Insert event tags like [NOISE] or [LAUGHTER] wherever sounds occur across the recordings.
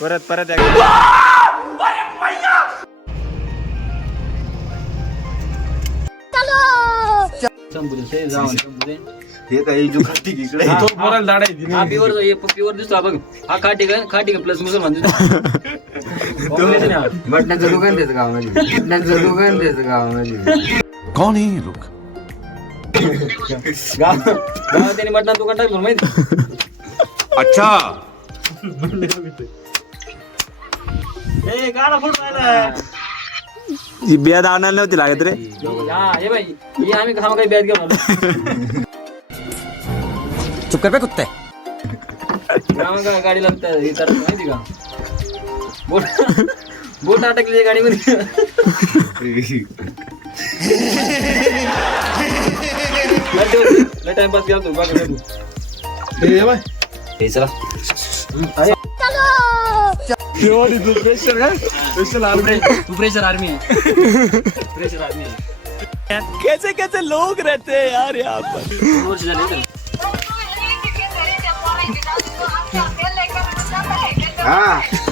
परत परत ते हे हा प्युअर दिसतो हा बघ. हा खाटी का खाटी का प्लस मुसलमान दिसतो. [LAUGHS] हा. मटणाचं दुकान त्याचं गावामध्ये. मटणाचं दुकान त्याचं गावामध्ये. कौन है ये लोग? गाव गावात त्यांनी मटणाचं दुकान टाकलं माहिती अच्छा. ही बिया आणायला नव्हती लागत रे हा हे हे आम्ही काही घेऊन चुप कर कुत्ते गावा गा- गाडीला त्या- हे तर माहिती का बोट बोट अटकली गाडीमध्ये टाइमपास केला तू बघ तू हे चला तू प्रेशर आर्मी प्रेशर आर्मी कैसे कैसे लोग रहते हैं यार यहाँ पर. हा।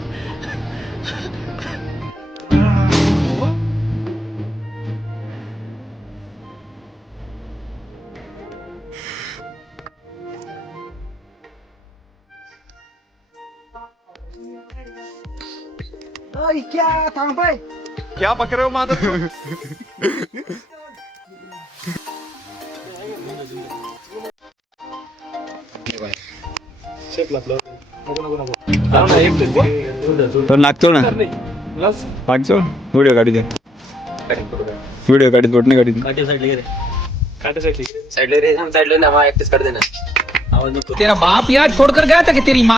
पा क्या पक रहे हो माधर चो तो लागतो ना। लागतो व्हिडिओ काढी दे। व्हिडिओ काढीत बोट नाही काढीत काठी साईडला गेले साईडला रे। साईडला ना एकटेच काढते ना आवाज़ नको तेरा बाप यार छोड़कर गया था कि तेरी माँ